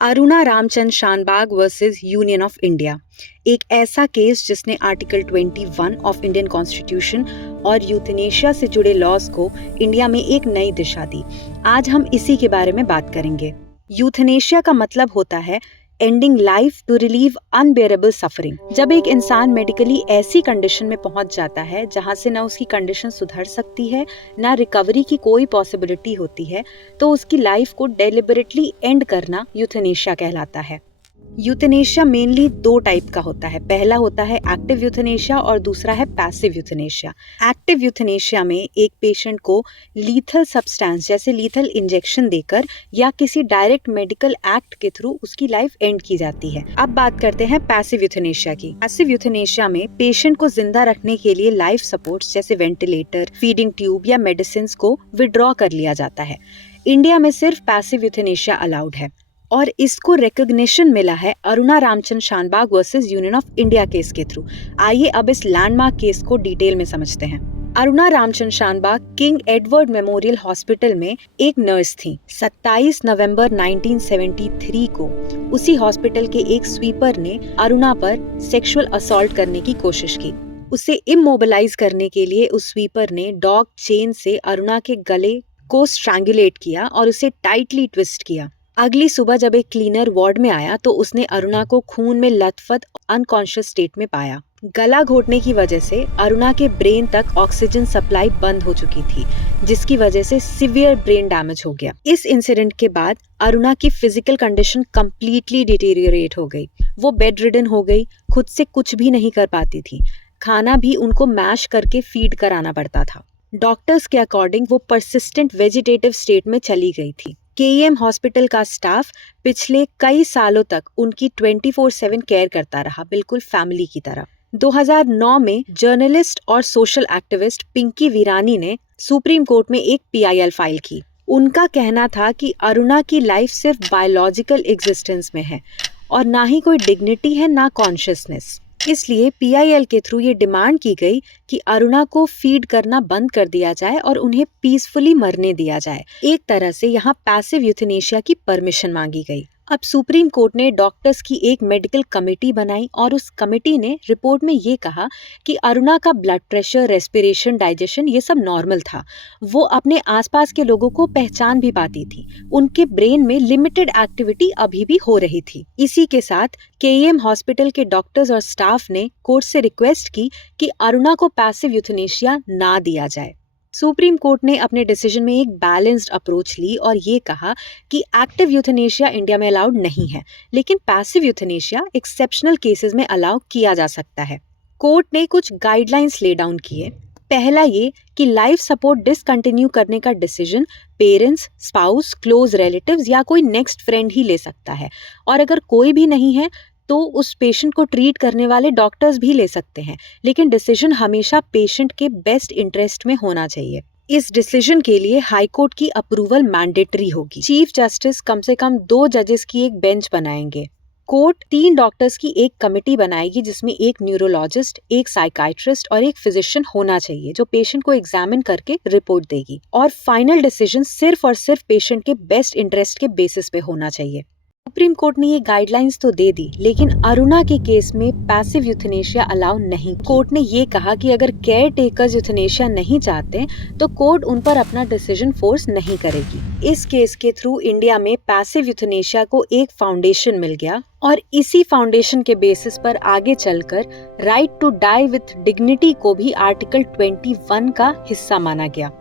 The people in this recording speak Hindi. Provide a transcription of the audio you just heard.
Aruna Ramchandra Shanbaug versus Union of India, एक ऐसा केस जिसने आर्टिकल 21 ऑफ इंडियन कॉन्स्टिट्यूशन और यूथनेशिया से जुड़े लॉज को इंडिया में एक नई दिशा दी। आज हम इसी के बारे में बात करेंगे। यूथनेशिया का मतलब होता है ending life to relieve unbearable suffering. जब एक इंसान मेडिकली ऐसी कंडीशन में पहुंच जाता है जहां से ना उसकी कंडीशन सुधर सकती है, ना रिकवरी की कोई पॉसिबिलिटी होती है, तो उसकी लाइफ को डेलिबरेटली एंड करना यूथनेशिया कहलाता है। यूथनेशिया मेनली दो टाइप का होता है। पहला होता है एक्टिव यूथनेशिया और दूसरा है पैसिव यूथनेशिया। एक्टिव यूथनेशिया में एक पेशेंट को लीथल सब्सटेंस जैसे लीथल इंजेक्शन देकर या किसी डायरेक्ट मेडिकल एक्ट के थ्रू उसकी लाइफ एंड की जाती है। अब बात करते हैं पैसिव यूथनेशिया की। पैसिव यूथनेशिया में पेशेंट को जिंदा रखने के लिए लाइफ सपोर्ट्स जैसे वेंटिलेटर, फीडिंग ट्यूब या मेडिसिन को विड्रॉ कर लिया जाता है। इंडिया में सिर्फ पैसिव यूथनेशिया अलाउड है और इसको रिकॉग्निशन मिला है Aruna Ramchandra Shanbaug versus Union of India case के थ्रू। आइए अब इस लैंडमार्क केस को डिटेल में समझते हैं। Aruna Ramchandra Shanbaug King Edward Memorial Hospital में एक नर्स थी। 27 नवंबर 1973 को उसी हॉस्पिटल के एक स्वीपर ने अरुणा पर सेक्सुअल असॉल्ट करने की कोशिश की। उसे इमोबिलाइज करने के लिए उस स्वीपर ने डॉग चेन से अरुणा के गले को स्ट्रैंगुलेट किया और उसे टाइटली ट्विस्ट किया। अगली सुबह जब एक क्लीनर वार्ड में आया तो उसने अरुणा को खून में लथपथ अनकॉन्शियस स्टेट में पाया। गला घोटने की वजह से अरुणा के ब्रेन तक ऑक्सीजन सप्लाई बंद हो चुकी थी, जिसकी वजह से सीवियर ब्रेन डैमेज हो गया। इस इंसिडेंट के बाद अरुणा की फिजिकल कंडीशन कंप्लीटली डिटेरियोरेट हो गई। वो बेड रिडन हो गई, खुद से कुछ भी नहीं कर पाती थी। खाना भी उनको मैश करके फीड कराना पड़ता था। डॉक्टर्स के अकॉर्डिंग वो परसिस्टेंट वेजिटेटिव स्टेट में चली गई थी। केईएम हॉस्पिटल का स्टाफ पिछले कई सालों तक उनकी 24/7 केयर करता रहा, बिल्कुल फैमिली की तरह। 2009 में जर्नलिस्ट और सोशल एक्टिविस्ट पिंकी वीरानी ने सुप्रीम कोर्ट में एक PIL फाइल की। उनका कहना था कि अरुणा की लाइफ सिर्फ बायोलॉजिकल एग्जिस्टेंस में है और ना ही कोई डिग्निटी है, ना कॉन्शियसनेस। इसलिए PIL के थ्रू ये डिमांड की गई कि अरुणा को फीड करना बंद कर दिया जाए और उन्हें पीसफुली मरने दिया जाए। एक तरह से यहाँ पैसिव यूथनेशिया की परमिशन मांगी गई। अब सुप्रीम कोर्ट ने डॉक्टर्स की एक मेडिकल कमेटी बनाई और उस कमेटी ने रिपोर्ट में ये कहा कि अरुणा का ब्लड प्रेशर, रेस्पिरेशन, डाइजेशन ये सब नॉर्मल था। वो अपने आसपास के लोगों को पहचान भी पाती थी। उनके ब्रेन में लिमिटेड एक्टिविटी अभी भी हो रही थी। इसी के साथ KEM हॉस्पिटल के डॉक्टर्स और स्टाफ ने कोर्ट से रिक्वेस्ट की कि अरुणा को पैसिव यूथनेशिया ना दिया जाए। सुप्रीम कोर्ट ने अपने डिसीजन में एक बैलेंस्ड अप्रोच ली और ये कहा कि एक्टिव यूथनेशिया इंडिया में अलाउड नहीं है, लेकिन पैसिव यूथनेशिया एक्सेप्शनल केसेस में अलाउ किया जा सकता है। कोर्ट ने कुछ गाइडलाइंस ले डाउन किए। पहला ये कि लाइफ सपोर्ट डिसकंटिन्यू करने का decision parents, spouse, close relatives या कोई नेक्स्ट फ्रेंड ही ले सकता है, और अगर कोई भी नहीं है तो उस पेशेंट को ट्रीट करने वाले डॉक्टर्स भी ले सकते हैं, लेकिन डिसीजन हमेशा पेशेंट के बेस्ट इंटरेस्ट में होना चाहिए। इस डिसीजन के लिए हाई कोर्ट की अप्रूवल मैंडेटरी होगी। चीफ जस्टिस कम से कम 2 जजेस की एक बेंच बनाएंगे। कोर्ट 3 डॉक्टर्स की एक कमेटी बनाएगी जिसमें एक न्यूरोलॉजिस्ट, एक साइकाइट्रिस्ट और एक फिजिशियन होना चाहिए, जो पेशेंट को एग्जामिन करके रिपोर्ट देगी। और फाइनल डिसीजन सिर्फ और सिर्फ पेशेंट के बेस्ट इंटरेस्ट के बेसिस पे होना चाहिए। सुप्रीम कोर्ट ने ये गाइडलाइंस तो दे दी, लेकिन अरुणा के केस में पैसिव यूथनेशिया अलाउ नहीं। कोर्ट ने ये कहा कि अगर केयर टेकर्स यूथनेशिया नहीं चाहते तो कोर्ट उन पर अपना डिसीजन फोर्स नहीं करेगी। इस केस के थ्रू इंडिया में पैसिव यूथनेशिया को एक फाउंडेशन मिल गया और इसी फाउंडेशन के बेसिस पर आगे चलकर right to die with dignity को भी आर्टिकल 21 का हिस्सा माना गया।